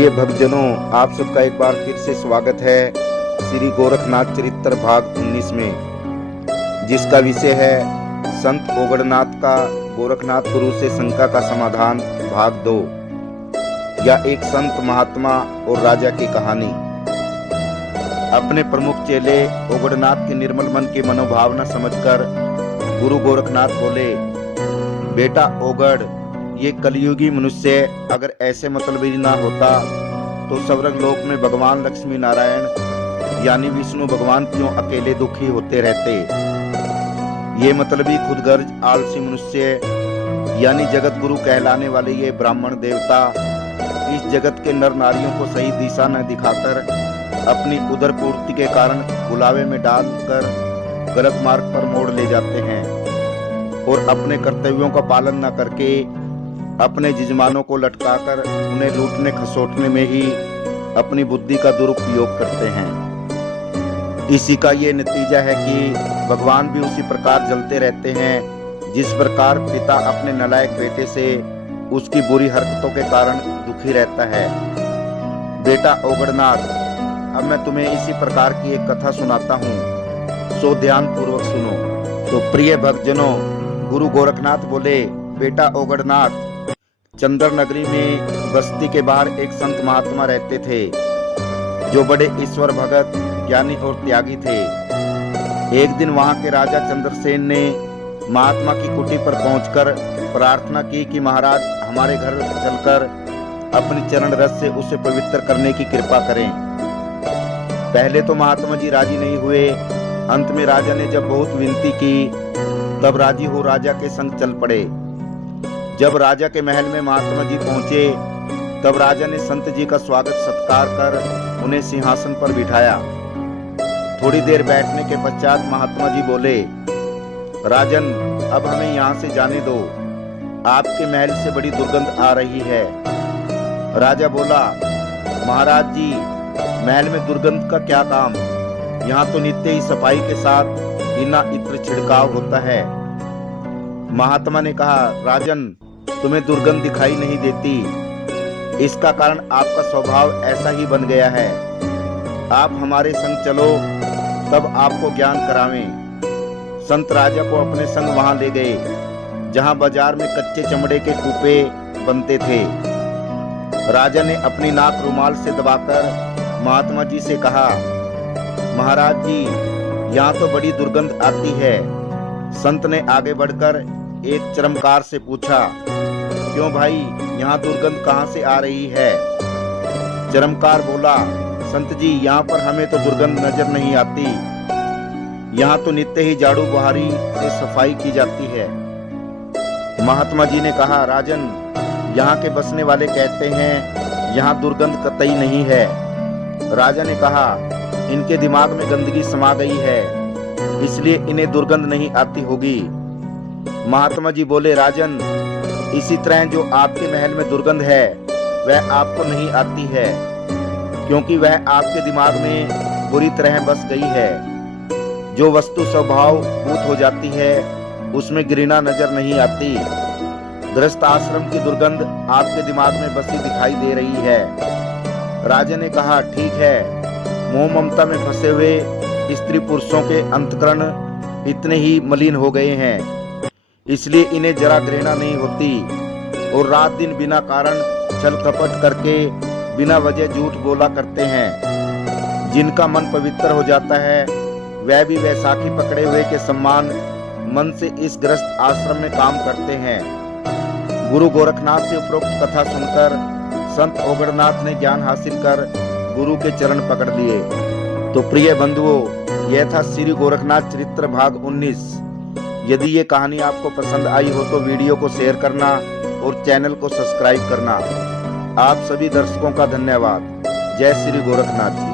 प्रिय भक्तजनों, आप सबका एक बार फिर से स्वागत है श्री गोरखनाथ चरित्र भाग 19 में, जिसका विषय है संत ओगड़नाथ का गोरखनाथ गुरु से शंका का समाधान भाग 2, या एक संत महात्मा और राजा की कहानी। अपने प्रमुख चेले ओगड़नाथ के निर्मल मन की मनोभावना समझकर गुरु गोरखनाथ बोले, बेटा ओगड़, ये कलयुगी मनुष्य अगर ऐसे मतलबी ना होता तो स्वर्ग लोक में भगवान लक्ष्मी नारायण यानी विष्णु भगवान क्यों अकेले दुखी होते रहते। ये मतलबी खुदगर्ज आलसी मनुष्य यानी जगत गुरु कहलाने वाले ये ब्राह्मण देवता इस जगत के नर नारियों को सही दिशा न दिखाकर अपनी उदर पूर्ति के कारण बुलावे में डालकर गलत मार्ग पर मोड़ ले जाते हैं और अपने कर्तव्यों का पालन न करके अपने जजमानों को लटकाकर उन्हें लूटने खसोटने में ही अपनी बुद्धि का दुरुपयोग करते हैं। इसी का ये नतीजा है कि भगवान भी उसी प्रकार जलते रहते हैं जिस प्रकार पिता अपने नालायक बेटे से उसकी बुरी हरकतों के कारण दुखी रहता है। बेटा ओगड़नाथ, अब मैं तुम्हें इसी प्रकार की एक कथा सुनाता हूँ, सो ध्यान पूर्वक सुनो। तो प्रिय भक्तजनों, गुरु गोरखनाथ बोले, बेटा ओगड़नाथ, चंदर नगरी में बस्ती के बाहर एक संत महात्मा रहते थे जो बड़े ईश्वर भगत, ज्ञानी और त्यागी थे। एक दिन वहां के राजा चंद्रसेन ने महात्मा की कुटी पर पहुंचकर प्रार्थना की कि महाराज हमारे घर चलकर अपनी चरण रस से उसे पवित्र करने की कृपा करें। पहले तो महात्मा जी राजी नहीं हुए। अंत में राजा ने जब बहुत विनती की तब राजी हो राजा के संग चल पड़े। जब राजा के महल में महात्मा जी पहुंचे तब राजा ने संत जी का स्वागत सत्कार कर उन्हें सिंहासन पर बिठाया। थोड़ी देर बैठने के पश्चात महात्मा जी बोले, राजन, अब हमें यहाँ से जाने दो, आपके महल से बड़ी दुर्गंध आ रही है। राजा बोला, महाराज जी, महल में दुर्गंध का क्या काम, यहाँ तो नित्य ही सफाई के साथ बिना इत्र छिड़काव होता है। महात्मा ने कहा, राजन, तुम्हें दुर्गंध दिखाई नहीं देती, इसका कारण आपका स्वभाव ऐसा ही बन गया है। आप हमारे संग चलो, तब आपको ज्ञान करावें। संत राजा को अपने संग वहां ले गए जहां बाजार में कच्चे चमड़े के कूपे बनते थे। राजा ने अपनी नाक रुमाल से दबाकर महात्मा जी से कहा, महाराज जी, यहाँ तो बड़ी दुर्गंध आती है। संत ने आगे बढ़कर एक चरमकार से पूछा, क्यों भाई, यहाँ दुर्गंध कहाँ से आ रही है? चरमकार बोला, संत जी, यहाँ पर हमें तो दुर्गंध नजर नहीं आती। यहाँ तो नित्य ही झाड़ू बुहारी से सफाई की जाती है। महात्मा जी ने कहा, राजन, यहाँ के बसने वाले कहते हैं यहाँ दुर्गंध कतई नहीं है। राजा ने कहा, इनके दिमाग में गंदगी समा गई है, इसलिए इन्हें दुर्गंध नहीं आती होगी। महात्मा जी बोले, राजन, इसी तरह जो आपके महल में दुर्गंध है वह आपको नहीं आती है, क्योंकि वह आपके दिमाग में बुरी तरह बस गई है। जो वस्तु स्वभाव भूत हो जाती है उसमें घृणा नजर नहीं आती। गृहस्थ आश्रम की दुर्गंध आपके दिमाग में बसी दिखाई दे रही है। राजा ने कहा, ठीक है, मोह ममता में फंसे हुए स्त्री पुरुषों के अंतकरण इतने ही मलिन हो गए हैं, इसलिए इन्हें जरा घृणा नहीं होती और रात दिन बिना कारण छल कपट करके बिना वजह झूठ बोला करते हैं। जिनका मन पवित्र हो जाता है वह भी वैसाखी पकड़े हुए के समान मन से इस गृहस्थ आश्रम में काम करते हैं। गुरु गोरखनाथ से उपरोक्त कथा सुनकर संत ओगड़नाथ ने ज्ञान हासिल कर गुरु के चरण पकड़ लिए। तो प्रिय बंधुओं, यह था श्री गोरखनाथ चरित्र भाग 19। यदि ये कहानी आपको पसंद आई हो तो वीडियो को शेयर करना और चैनल को सब्सक्राइब करना। आप सभी दर्शकों का धन्यवाद। जय श्री गोरखनाथ जी।